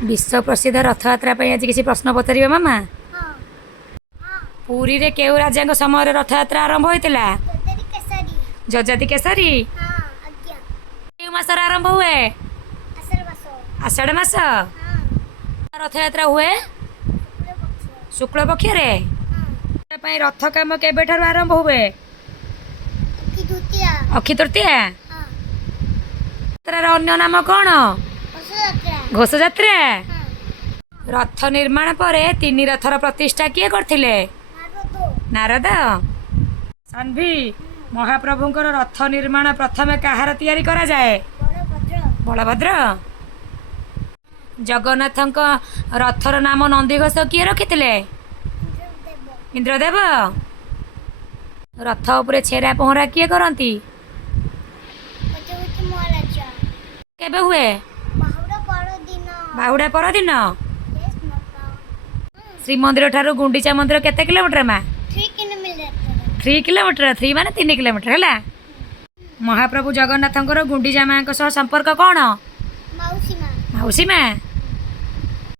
विश्व प्रसिद्ध रथयात्रा आज किसी प्रश्न पचारे मामा। हाँ हाँ पुरी रे केउ राजा समय रथयात्रा आरंभ होता? जजरी केसरी। जजाति केसरी। हाँ आज्ञा। केउ मास आरंभ हुए? असल बसो। आषाढ़ मास हाँ रथयात्रा हुए शुक्ल पक्ष। शुक्ल पक्ष रे। हाँ रथ काम केबे ठारु आरंभ हुए? अक्षी द्वितीया। अक्षी तृतीया। हाँ यात्रार अन्य नाम कौन? घोष यात्रा। घोष यात्रा। हाँ रथ निर्माण पर तीन रथर प्रतिष्ठा किए करथिले? नारद। नारद। सान्वी महाप्रभुंकर रथ निर्माण प्रथमे काहार तैयारी करा जाए? बड़भद्र। बलभद्र। जगन्नाथଙ୍କ रथर नाम नंदीघोष किए रखिथिले? इंद्रदेव। इंद्रदेव। रथ उपरे छेरा पहरा किए करती? गजपति महाराज। केबे हुए? बाहुड़ा परदिन। बाहुड़ा परदिन। यस माता। श्रीमंदिर ठारू गुंडीचा मंदिर केते किलोमीटर मा? 3 किलोमीटर। 3 किलोमीटर। 3 माने 3 किलोमीटर है। महाप्रभु जगन्नाथଙ୍କର गुंडीचा मां सह संपर्क कौन? मौसी माँ। मौसी मां।